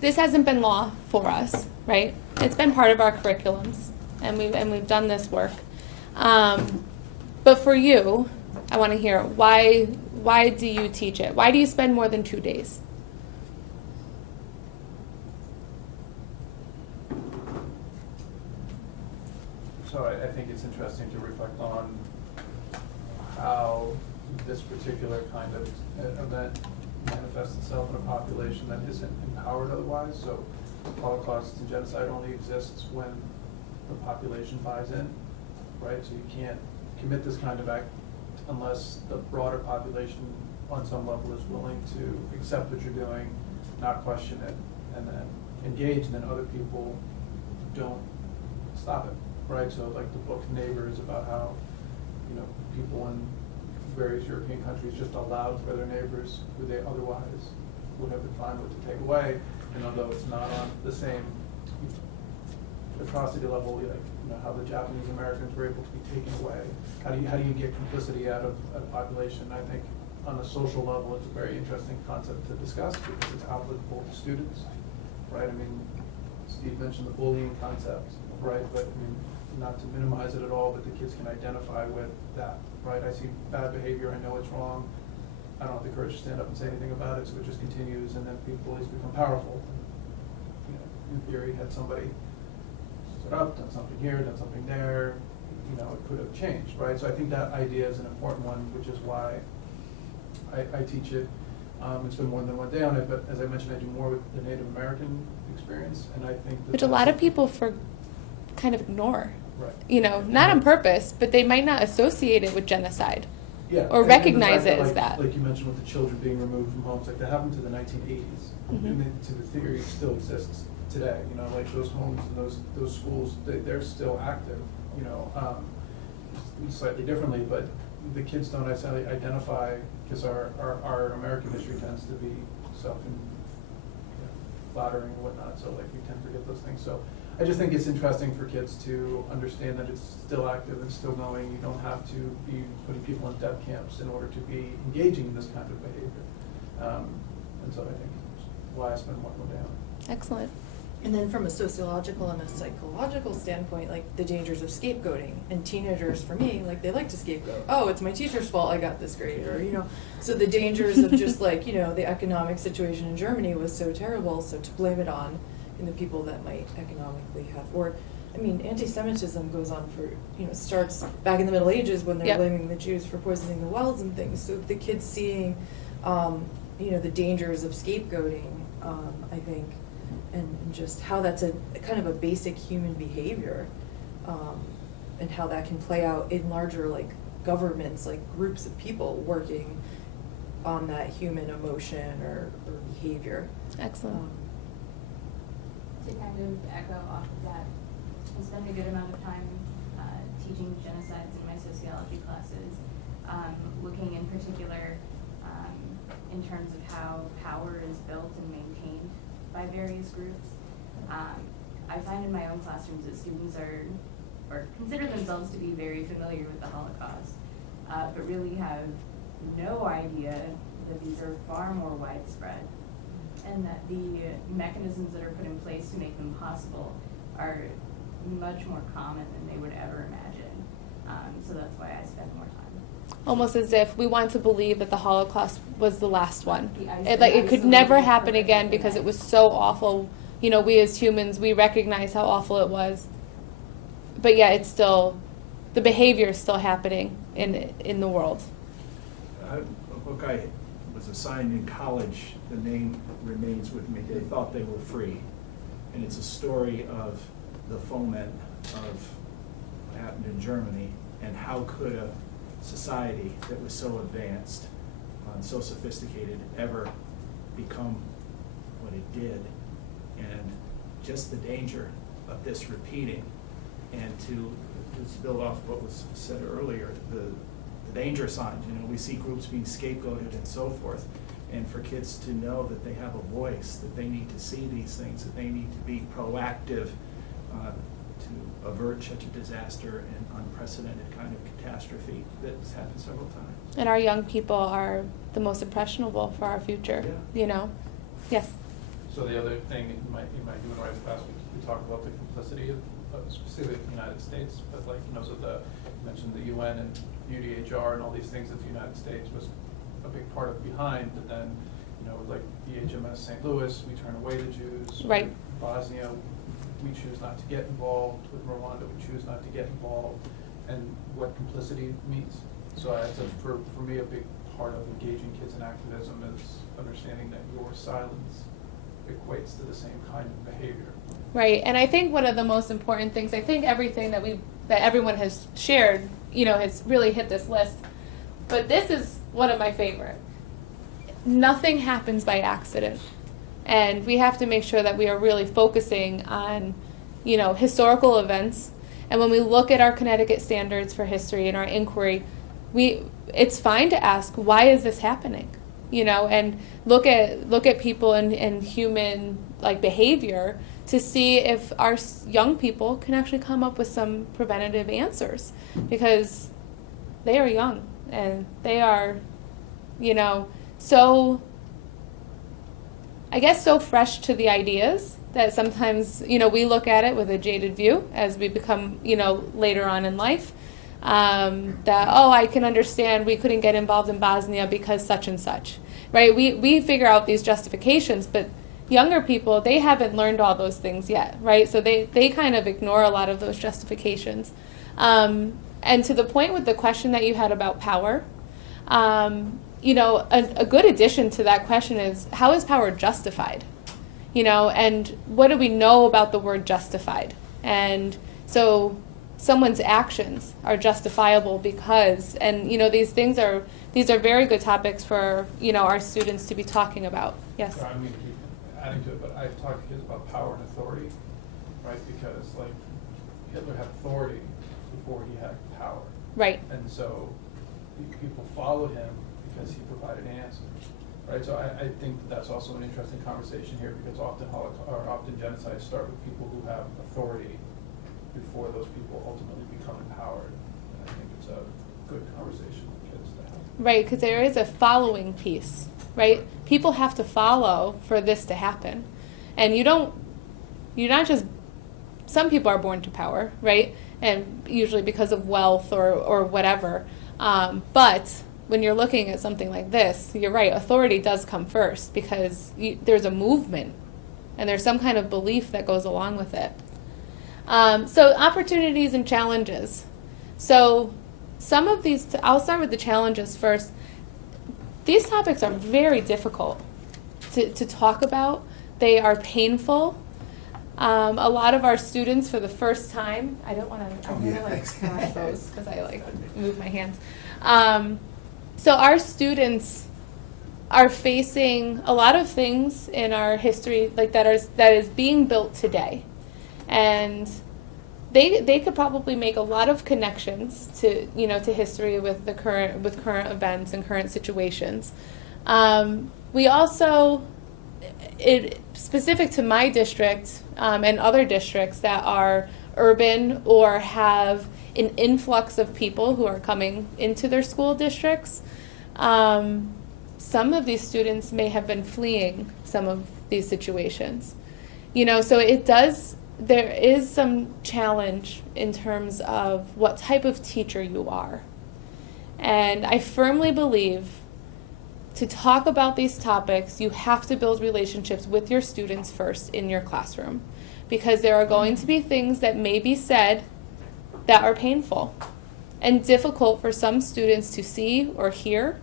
this hasn't been law for us, right? It's been part of our curriculums, and we've done this work. But for you, I want to hear why do you teach it? Why do you spend more than 2 days? So I think it's interesting to reflect on how this particular kind of event manifests itself in a population that isn't empowered otherwise. So Holocaust and genocide only exists when the population buys in, right? So you can't commit this kind of act unless the broader population on some level is willing to accept what you're doing, not question it, and then engage, and then other people don't stop it. Right, so like the book Neighbors, about how, you know, people in various European countries just allowed for their neighbors who they otherwise would have been fine with to take away, and although it's not on the same atrocity level, like, you know, how the Japanese Americans were able to be taken away. How do you get complicity out of a population? I think on a social level, it's a very interesting concept to discuss because it's applicable to students, right? I mean, Steve mentioned the bullying concept, right? But I mean, not to minimize it at all, but the kids can identify with that, right? I see bad behavior, I know it's wrong. I don't have the courage to stand up and say anything about it, so it just continues, and then people always become powerful. You know, in theory, had somebody stood up, done something here, done something there, you know, it could have changed, right? So I think that idea is an important one, which is why I teach it. It's been more than one day on it, but as I mentioned, I do more with the Native American experience, and I think that Which a lot of people kind of ignore. Right. You know, not on purpose, but they might not associate it with genocide. Yeah. Or recognize it as like, that. Like you mentioned with the children being removed from homes, like that happened to the 1980s. Mm-hmm. And to the theory, it still exists today. You know, like those homes and those schools, they're still active, you know, slightly differently, but the kids don't necessarily identify, because our American history tends to be flattering and whatnot, so like we tend to forget those things. So I just think it's interesting for kids to understand that it's still active and still going. You don't have to be putting people in death camps in order to be engaging in this kind of behavior. And so I think that's why I spend more day on it. Excellent. And then from a sociological and a psychological standpoint, like the dangers of scapegoating. And teenagers, for me, like they like to scapegoat. Oh, it's my teacher's fault I got this grade, or, you know. So the dangers of just like, you know, the economic situation in Germany was so terrible, so to blame it on the people that might economically have, or, I mean, anti-Semitism goes on for, you know, starts back in the Middle Ages when they're Yep. blaming the Jews for poisoning the wells and things. So the kids seeing, you know, the dangers of scapegoating, I think, and just how that's a kind of a basic human behavior, and how that can play out in larger, like, governments, like groups of people working on that human emotion or behavior. Excellent. To kind of echo off of that, I spend a good amount of time teaching genocides in my sociology classes, looking in particular in terms of how power is built and maintained by various groups. I find in my own classrooms that students are, or consider themselves to be very familiar with the Holocaust, but really have no idea that these are far more widespread, and that the mechanisms that are put in place to make them possible are much more common than they would ever imagine. So that's why I spend more time. Almost as if we want to believe that the Holocaust was the last one. The It could never happen perfect again because it was so awful. You know, we as humans, we recognize how awful it was. But yeah, it's still, the behavior is still happening in the world. A book I was assigned in college, the name remains with me. They thought they were free. And it's a story of the foment of what happened in Germany, and how could a society that was so advanced and so sophisticated ever become what it did, and just the danger of this repeating. And to build off what was said earlier, the danger signs, you know, we see groups being scapegoated and so forth, and for kids to know that they have a voice, that they need to see these things, that they need to be proactive to avert such a disaster and unprecedented kind of catastrophe that's happened several times. And our young people are the most impressionable for our future, Yeah. you know? Yes? So the other thing in my human rights class, we talk about the complicity of specifically the United States, but like, you know, so you mentioned the UN and UDHR and all these things that the United States was a big part of behind, but then, you know, like the HMS St. Louis, we turn away the Jews. Right. With Bosnia, we choose not to get involved. With Rwanda, we choose not to get involved, and what complicity means. So that's for me a big part of engaging kids in activism is understanding that your silence equates to the same kind of behavior. Right, and I think one of the most important things, I think everything that everyone has shared, you know, has really hit this list. But this is one of my favorite. Nothing happens by accident. And we have to make sure that we are really focusing on, you know, historical events. And when we look at our Connecticut standards for history and our inquiry, it's fine to ask, why is this happening? You know, and look at people and human like behavior to see if our young people can actually come up with some preventative answers, because they are young and they are, you know, so I guess so fresh to the ideas that sometimes, you know, we look at it with a jaded view as we become, you know, later on in life. That, oh, I can understand we couldn't get involved in Bosnia because such and such, right? We figure out these justifications, but younger people, they haven't learned all those things yet, right? So they kind of ignore a lot of those justifications. And to the point with the question that you had about power, you know, a good addition to that question is, how is power justified? You know, and what do we know about the word justified? And so someone's actions are justifiable because, and you know, these are very good topics for, you know, our students to be talking about. Yes. I mean, adding to it, but I've talked to kids about power and authority, right? Because like Hitler had authority before he had power. Right. And so people followed him because he provided answers, right? So I think that's also an interesting conversation here, because often genocides start with people who have authority before those people ultimately become empowered. And I think it's a good conversation for kids to have. Right, because there is a following piece, right? People have to follow for this to happen. And you're not just, some people are born to power, right? And usually because of wealth or whatever. But when you're looking at something like this, you're right, authority does come first, because there's a movement and there's some kind of belief that goes along with it. So opportunities and challenges. So some of these, I'll start with the challenges first. These topics are very difficult to talk about. They are painful. A lot of our students for the first time, I'm gonna like smash those because I like move my hands. So our students are facing a lot of things in our history like that is being built today. And they could probably make a lot of connections to, you know, to history with current events and current situations. We also, specific to my district and other districts that are urban or have an influx of people who are coming into their school districts, some of these students may have been fleeing some of these situations. You know, so there is some challenge in terms of what type of teacher you are. And I firmly believe to talk about these topics, you have to build relationships with your students first in your classroom, because there are going to be things that may be said that are painful and difficult for some students to see or hear.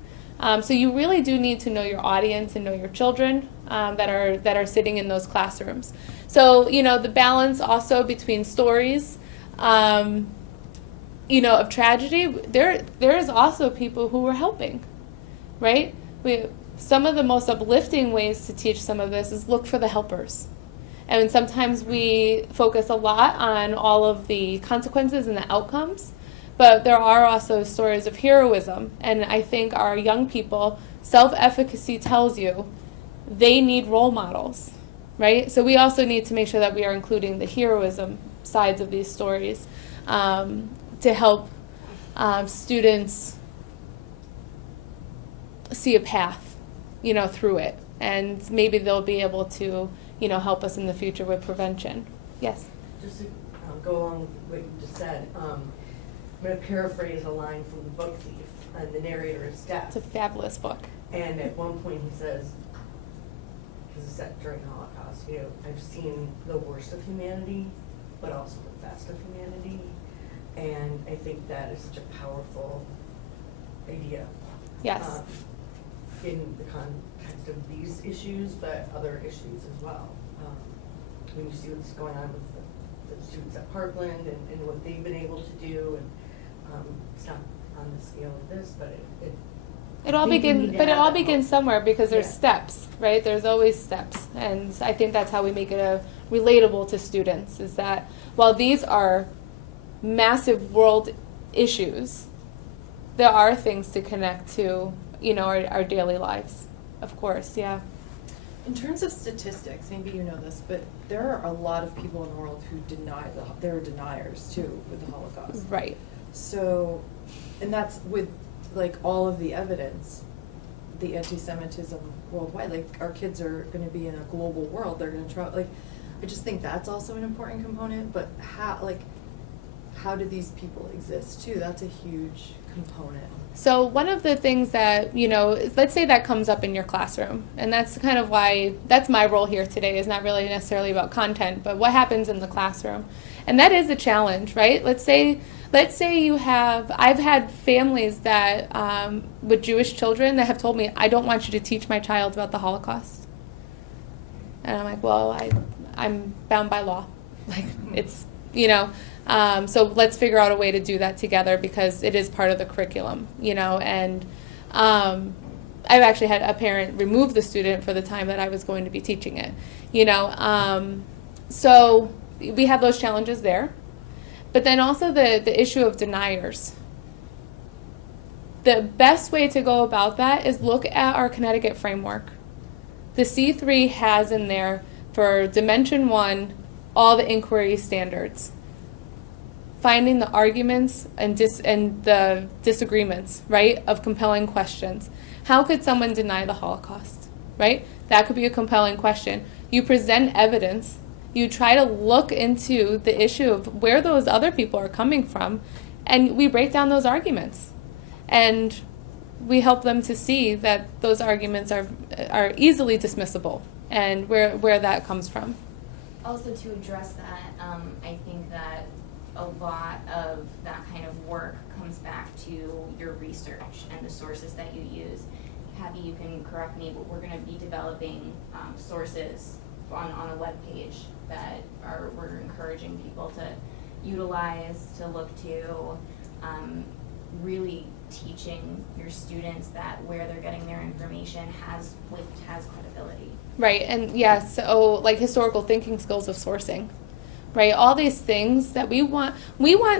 So you really do need to know your audience and know your children that are sitting in those classrooms. So, you know, the balance also between stories, you know, of tragedy, there is also people who are helping, right? Some of the most uplifting ways to teach some of this is look for the helpers. And sometimes we focus a lot on all of the consequences and the outcomes, but there are also stories of heroism. And I think our young people, self-efficacy tells you they need role models, right? So we also need to make sure that we are including the heroism sides of these stories to help students see a path, you know, through it. and maybe they'll be able to, help us in the future with prevention. Yes? Just to go along with what you just said, I'm going to paraphrase a line from The Book Thief, and the narrator is deaf. It's a fabulous book. And at one point he says, because it's set during the Holocaust, I've seen the worst of humanity, but also the best of humanity. And I think that is such a powerful idea. Yes. In the context of these issues, but other issues as well. When you see what's going on with the students at Parkland and what they've been able to do, and it's not on the scale of this, but it all begins somewhere, because there's Yeah. steps, right? There's always steps, and I think that's how we make it relatable to students. Is that while these are massive world issues, there are things to connect to, our daily lives. Of course, yeah. In terms of statistics, maybe you know this, but there are a lot of people in the world who there are deniers too with the Holocaust. Right. So, and that's with all of the evidence, the anti-Semitism worldwide. Our kids are going to be in a global world. They're going to try. I just think that's also an important component. But how do these people exist too? That's a huge component. So one of the things that, let's say that comes up in your classroom, and that's kind of why, that's my role here today, is not really necessarily about content, but what happens in the classroom. And that is a challenge, right? Let's say I've had families that, with Jewish children that have told me, I don't want you to teach my child about the Holocaust. And I'm like, well, I'm bound by law. It's, so let's figure out a way to do that together, because it is part of the curriculum, and I've actually had a parent remove the student for the time that I was going to be teaching it, so we have those challenges there. But then also the issue of deniers. The best way to go about that is look at our Connecticut framework. The C3 has in there for Dimension 1 all the inquiry standards. Finding the arguments and the disagreements, right, of compelling questions. How could someone deny the Holocaust, right? That could be a compelling question. You present evidence. You try to look into the issue of where those other people are coming from, and we break down those arguments. And we help them to see that those arguments are easily dismissible, and where that comes from. Also, to address that, I think that a lot of that kind of work comes back to your research and the sources that you use. Happy, you can correct me, but we're going to be developing sources on a web page that we're encouraging people to utilize, to look to, really teaching your students that where they're getting their information has credibility. Right, and yes, so historical thinking skills of sourcing. Right, all these things that we want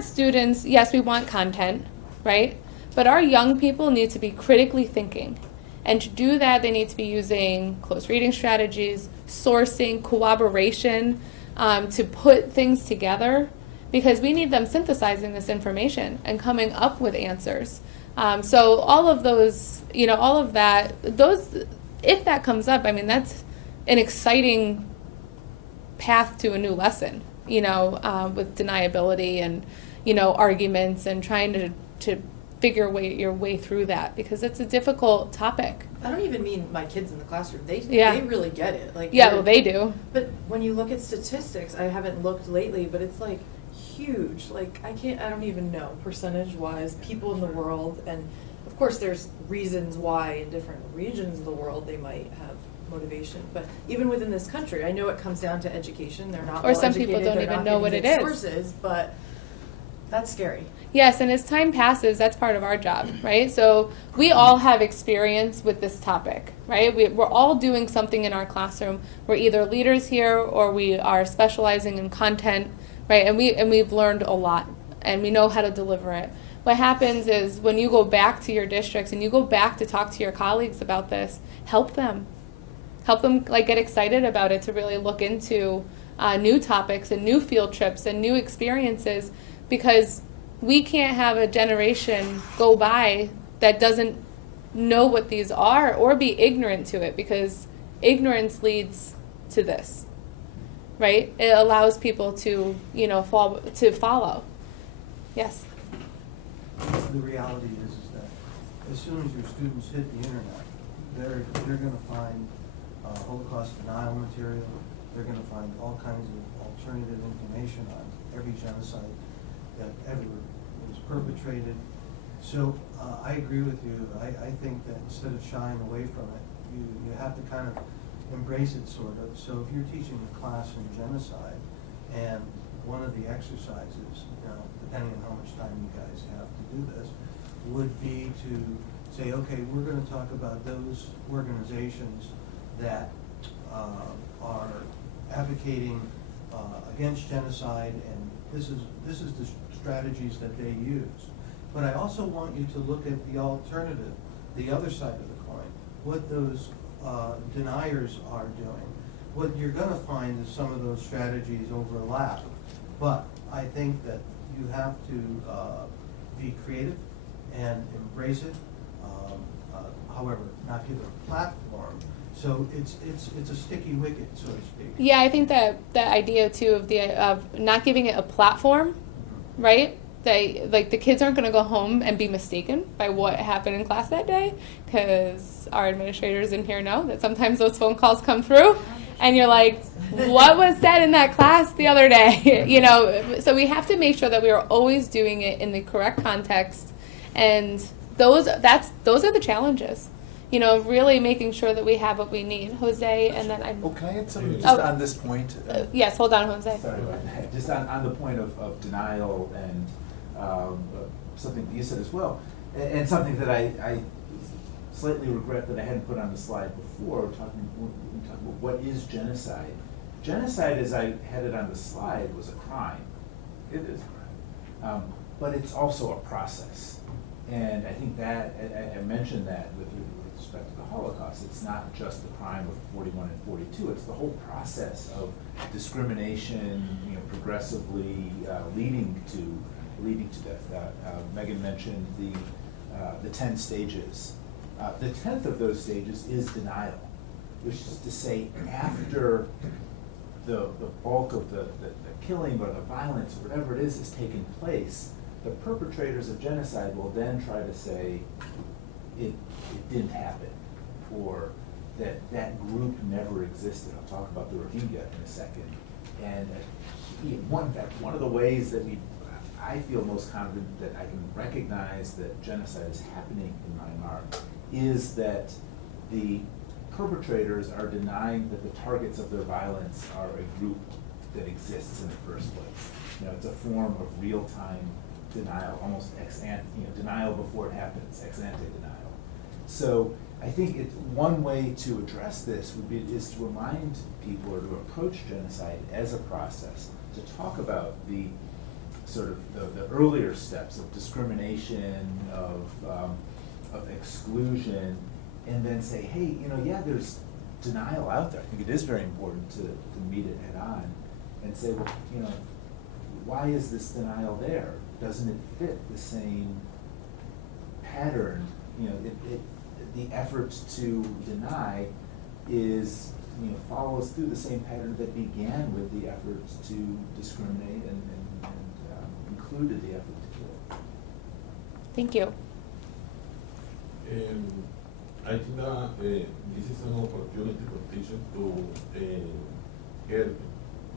students, yes, we want content, right? But our young people need to be critically thinking. And to do that, they need to be using close reading strategies, sourcing, cooperation, to put things together, because we need them synthesizing this information and coming up with answers. So all of those, all of that, if that comes up, that's an exciting path to a new lesson. With deniability and, arguments and trying to figure your way through that, because it's a difficult topic. I don't even mean my kids in the classroom. They really get it. Well, they do. But when you look at statistics, I haven't looked lately, but it's huge. I don't even know percentage-wise, people in the world, and of course there's reasons why in different regions of the world they might have motivation, but even within this country, I know it comes down to education. They're not or some people don't even know what it is. Sources, but that's scary. Yes, and as time passes, that's part of our job, right? So we all have experience with this topic, right? We're all doing something in our classroom. We're either leaders here or we are specializing in content, right? And we've learned a lot, and we know how to deliver it. What happens is when you go back to your districts and you go back to talk to your colleagues about this, help them get excited about it, to really look into new topics and new field trips and new experiences, because we can't have a generation go by that doesn't know what these are or be ignorant to it, because ignorance leads to this, right? It allows people to, follow. Yes? The reality is that as soon as your students hit the internet, they're going to find Holocaust denial material. They're going to find all kinds of alternative information on every genocide that ever was perpetrated. So I agree with you. I think that instead of shying away from it, you have to kind of embrace it, sort of. So if you're teaching a class in genocide, and one of the exercises, depending on how much time you guys have to do this, would be to say, okay, we're going to talk about those organizations that are advocating against genocide, and this is the strategies that they use. But I also want you to look at the alternative, the other side of the coin, what those deniers are doing. What you're going to find is some of those strategies overlap, but I think that you have to be creative and embrace it. However, not give it a platform. So it's a sticky wicket, so to speak. Yeah, I think that idea too of not giving it a platform, right? The kids aren't going to go home and be mistaken by what happened in class that day, because our administrators in here know that sometimes those phone calls come through, and you're like, what was said in that class the other day? So we have to make sure that we are always doing it in the correct context, and those are the challenges. Really making sure that we have what we need. Jose, and then can I add something just on this point? Yes, hold on, Jose. Sorry about that. Just on the point of denial and something that you said as well, and something that I slightly regret that I hadn't put on the slide before, talking about what is genocide. Genocide, as I had it on the slide, was a crime. It is a crime. But it's also a process. And I think that, I mentioned that with respect to the Holocaust, it's not just the crime of 41 and 42, it's the whole process of discrimination, progressively leading to death. Megan mentioned the 10 stages. The 10th of those stages is denial, which is to say after the bulk of the killing or the violence or whatever it is has taken place, the perpetrators of genocide will then try to say it didn't happen, or that group never existed. I'll talk about the Rohingya in a second. And one of the ways that I feel most confident that I can recognize that genocide is happening in Myanmar is that the perpetrators are denying that the targets of their violence are a group that exists in the first place. It's a form of real-time denial, almost ex-ante, denial before it happens, ex-ante denial. So I think one way to address this is to remind people, or to approach genocide as a process, to talk about the sort of the earlier steps of discrimination, of exclusion, and then say, hey, there's denial out there. I think it is very important to meet it head on and say, well, why is this denial there? Doesn't it fit the same pattern? The effort to deny follows through the same pattern that began with the effort to discriminate and included the effort to kill. Thank you. I think that this is an opportunity for teachers to help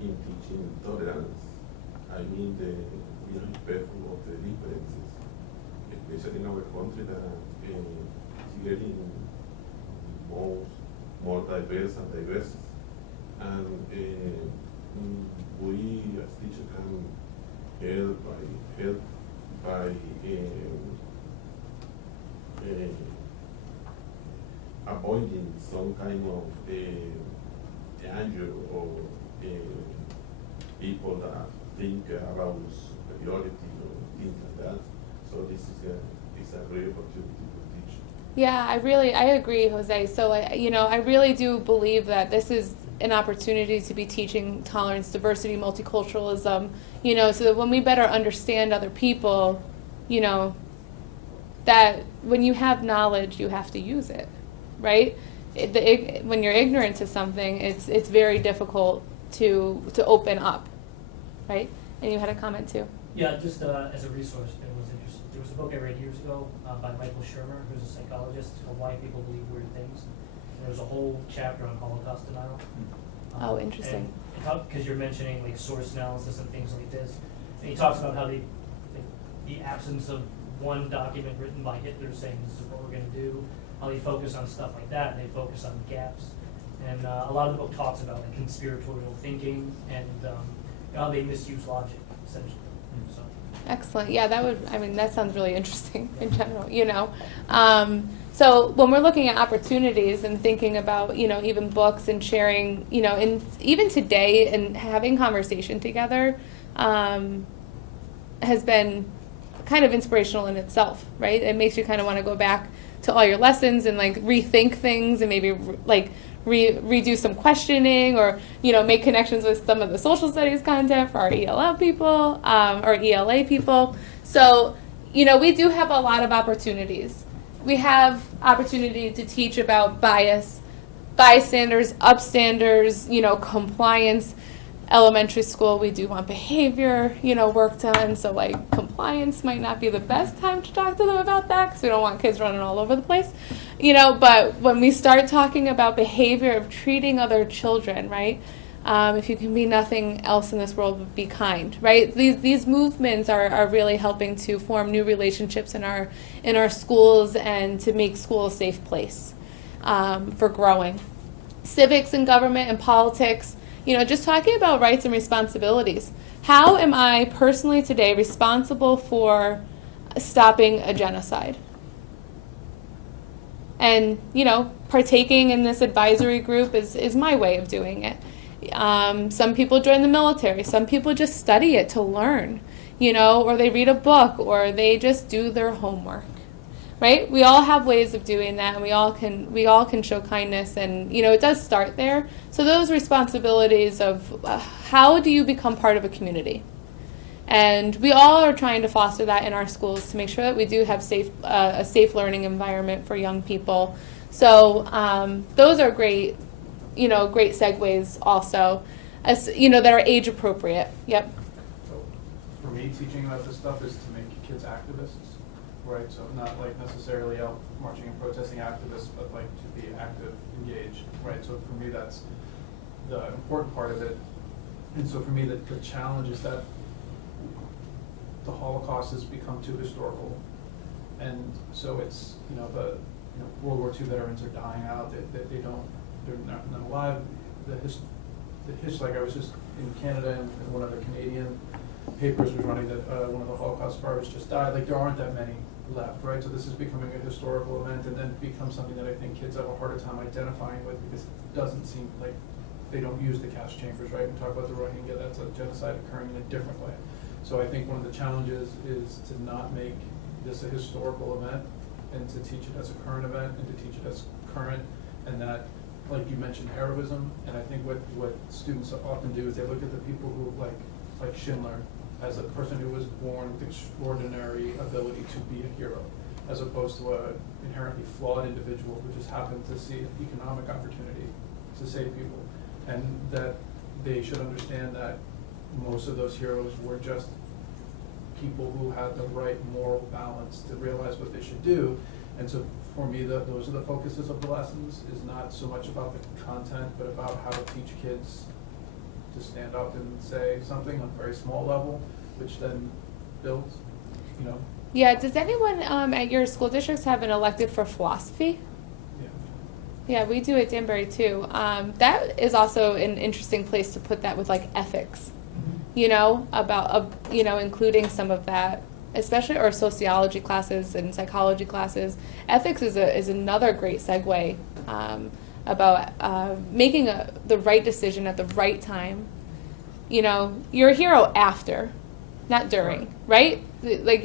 in teaching tolerance. I mean, be respectful of the differences, especially in our country that is getting more diverse and diverse. And we as teachers can help by avoiding some kind of anger or people that think about superiority or things like that. So this is a great opportunity to teach. Yeah, I agree, Jose. So, I really do believe that this is an opportunity to be teaching tolerance, diversity, multiculturalism, so that when we better understand other people, that when you have knowledge, you have to use it, right? when you're ignorant to something, it's very difficult to open up, right? And you had a comment too. Yeah, just as a resource, it was interesting. There was a book I read years ago by Michael Shermer, who's a psychologist, called Why People Believe Weird Things. And there was a whole chapter on Holocaust denial. Oh, interesting. Because you're mentioning like source analysis and things like this. And he talks about how the absence of one document written by Hitler saying this is what we're going to do, how they focus on stuff like that, and they focus on gaps. And a lot of the book talks about like conspiratorial thinking and how they misuse logic, essentially. So. Excellent. Yeah, that sounds really interesting in general, you know. So when we're looking at opportunities and thinking about, you know, even books and sharing, you know, and even today and having conversation together has been kind of inspirational in itself, right? It makes you kind of want to go back to all your lessons and like rethink things and maybe like redo some questioning or, you know, make connections with some of the social studies content for our ELL people or ELA people. So, you know, we do have a lot of opportunities. We have opportunity to teach about bias, bystanders, upstanders, you know, compliance. Elementary school, we do want behavior, you know, work done. So like compliance might not be the best time to talk to them about that because we don't want kids running all over the place, you know. But when we start talking about behavior of treating other children, right? If you can be nothing else in this world but be kind, right? These movements are really helping to form new relationships in our schools and to make school a safe place for growing. Civics and government and politics. You know, just talking about rights and responsibilities. How am I personally today responsible for stopping a genocide? And, you know, partaking in this advisory group is my way of doing it. Some people join the military. Some people just study it to learn, you know, or they read a book or they just do their homework. Right? We all have ways of doing that, and we all can show kindness, and you know it does start there. So those responsibilities of how do you become part of a community, and we all are trying to foster that in our schools to make sure that we do have a safe learning environment for young people. So those are great, you know, great segues also, as you know, that are age appropriate. Yep. So for me, teaching about this stuff is to make kids activists. Right, so not like necessarily out marching and protesting activists, but like to be active, engaged, right? So for me, that's the important part of it. And so for me, the challenge is that the Holocaust has become too historical. And so it's, you know, World War II veterans are dying out, they're not alive. Like I was just in Canada and one of the Canadian papers was running that one of the Holocaust survivors just died. Like there aren't that many left, right? So this is becoming a historical event and then becomes something that I think kids have a harder time identifying with because it doesn't seem like they don't use the cash chambers, right? We talk about the Rohingya, that's a genocide occurring in a different way. So I think one of the challenges is to not make this a historical event and to teach it as a current event and to teach it as current, and that, like you mentioned, heroism, and I think what students often do is they look at the people who like Schindler as a person who was born with extraordinary ability to be a hero, as opposed to an inherently flawed individual who just happened to see an economic opportunity to save people. And that they should understand that most of those heroes were just people who had the right moral balance to realize what they should do. And so for me, those are the focuses of the lessons, is not so much about the content, but about how to teach kids to stand up and say something on a very small level, which then builds, you know. Yeah, does anyone at your school districts have an elective for philosophy? Yeah, we do at Danbury too. That is also an interesting place to put that with like ethics, you know, about, you know, including some of that, especially or sociology classes and psychology classes. Ethics is another great segue about making the right decision at the right time. You know, you're a hero after, not during, right? Like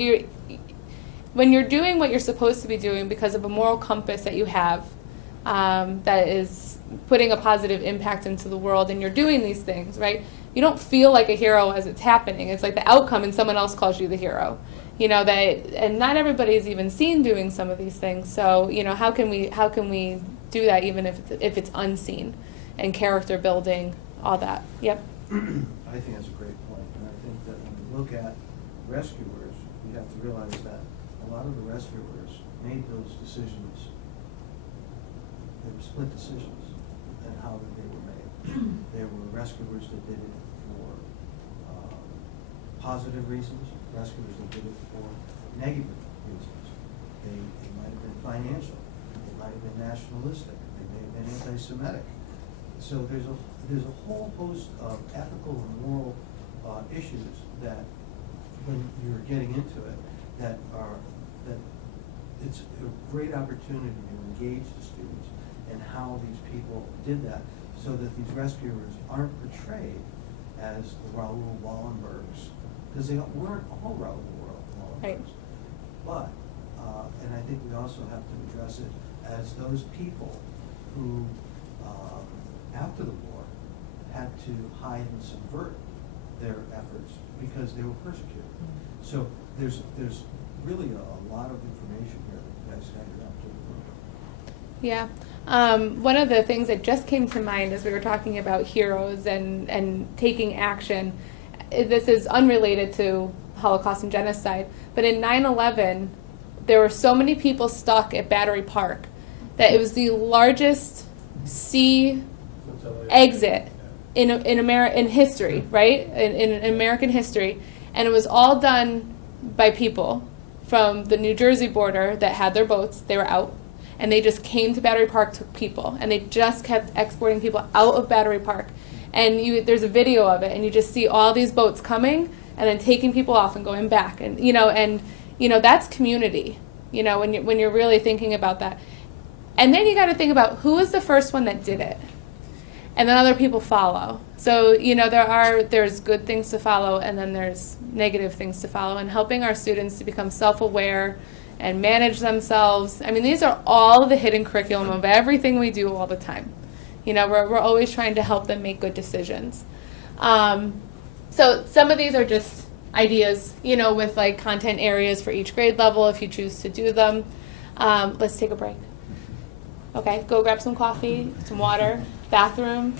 when you're doing what you're supposed to be doing because of a moral compass that you have, that is putting a positive impact into the world, and you're doing these things, right? You don't feel like a hero as it's happening. It's like the outcome, and someone else calls you the hero. You know, and not everybody's even seen doing some of these things. So, you know, how can we do that even if it's unseen, and character building, all that. Yep. I think that's a great point, and I think that when we look at rescuers, we have to realize that a lot of the rescuers made those decisions. They were split decisions in how that they were made. There were rescuers that did it for positive reasons, rescuers that did it for negative reasons. They might have been financial, they might have been nationalistic, they may have been anti-Semitic. So there's a whole host of ethical and moral issues that, when you're getting into it, that it's a great opportunity to engage the students in how these people did that, so that these rescuers aren't portrayed as the Raoul Wallenbergs, because they weren't all Raoul Wallenbergs. Right. But, and I think we also have to address it as those people who, after the war, had to hide and subvert their efforts because they were persecuted. So there's really a lot of information here that you guys handed out to the group. Yeah. One of the things that just came to mind as we were talking about heroes and taking action, this is unrelated to Holocaust and genocide, but in 9/11, there were so many people stuck at Battery Park that it was the largest sea exit in history, right? In American history, and it was all done by people from the New Jersey border that had their boats. They were out, and they just came to Battery Park, took people, and they just kept exporting people out of Battery Park. And there's a video of it, and you just see all these boats coming and then taking people off and going back, and that's community. When you're really thinking about that, and then you got to think about who was the first one that did it. And then other people follow. So, there's good things to follow, and then there's negative things to follow, and helping our students to become self-aware and manage themselves. I mean, these are all the hidden curriculum of everything we do all the time. We're always trying to help them make good decisions. So some of these are just ideas, with like content areas for each grade level if you choose to do them. Let's take a break. Okay, go grab some coffee, some water, bathroom.